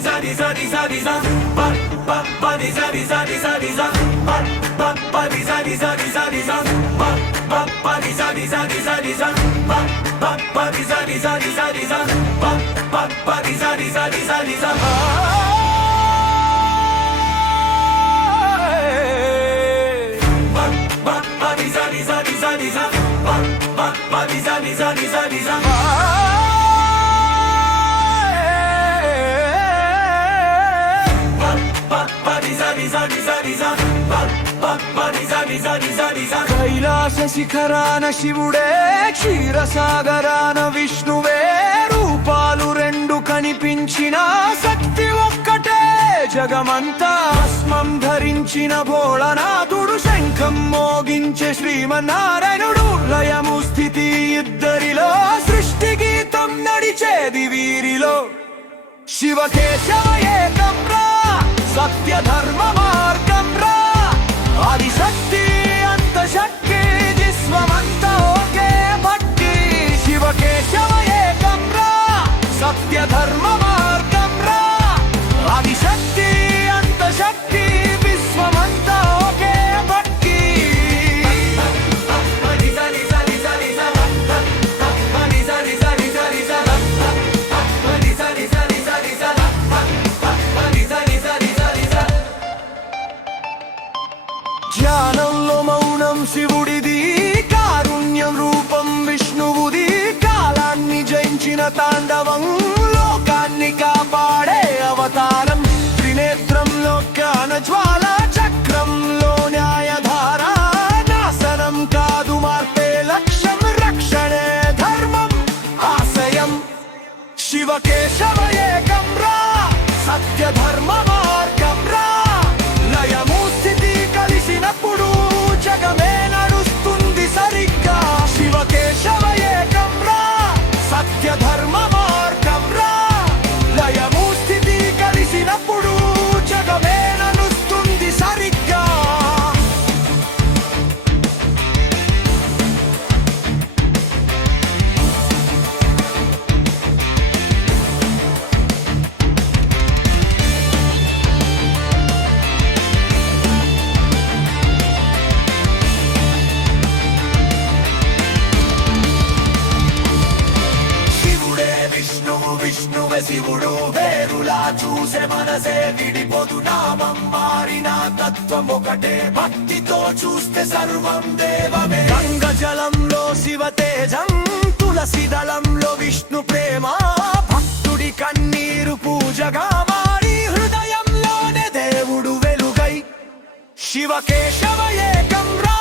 za di za di za di za ba ba ba di za di za di za di za ba ba ba di za di za di za di za ba ba ba di za di za di za di za ba ba ba di za di za di za di za ba ba ba di za di za di za di za ba Ba ba ba di za di za di za di za Kailasa శిఖరాన శివుడే క్షీరసాగరాన విష్ణువే రూపాలు రెండు కనిపించిన శక్తి ఒక్కటే జగమంతా. భస్మం ధరించిన భోళనాథుడు శంఖం మోగించే శ్రీమన్నారాయణుడు. లయము స్థితి ఇద్దరిలో సృష్టి గీతం నడిచేది వీరిలో. శివకేశవ ఏకం సత్య ధర్మ మార్గ. ఆదిశక్తి అంత శక్తి విశ్వమంత ఒకే భక్తి. శివకేశవ ఏకం రా సత్య ధర్మ మార్గం రా. ఆదిశక్తి జయించిన తాండవం లోకాన్ని కాపాడే అవతారం త్రినేత్రంలో జ్వాల చక్రంలో న్యాయధార నాశనం కాదు మార్పే లక్ష్యం రక్షణే ధర్మం ఆశయం. శివకేశవ ఏకం రా సత్య ధర్మ శివుడు వేరులా చూసే మనసే విడిపోదు నామం మారిన తత్వం ఒకటే. భక్తితో చూస్తే సర్వం దేవమే. గంగ జలంలో శివ తేజం తులసి దళంలో విష్ణు ప్రేమ. భక్తుడి కన్నీరు పూజగా మారి హృదయంలోనే దేవుడు వెలుగై. శివ కేశవ ఏకం రా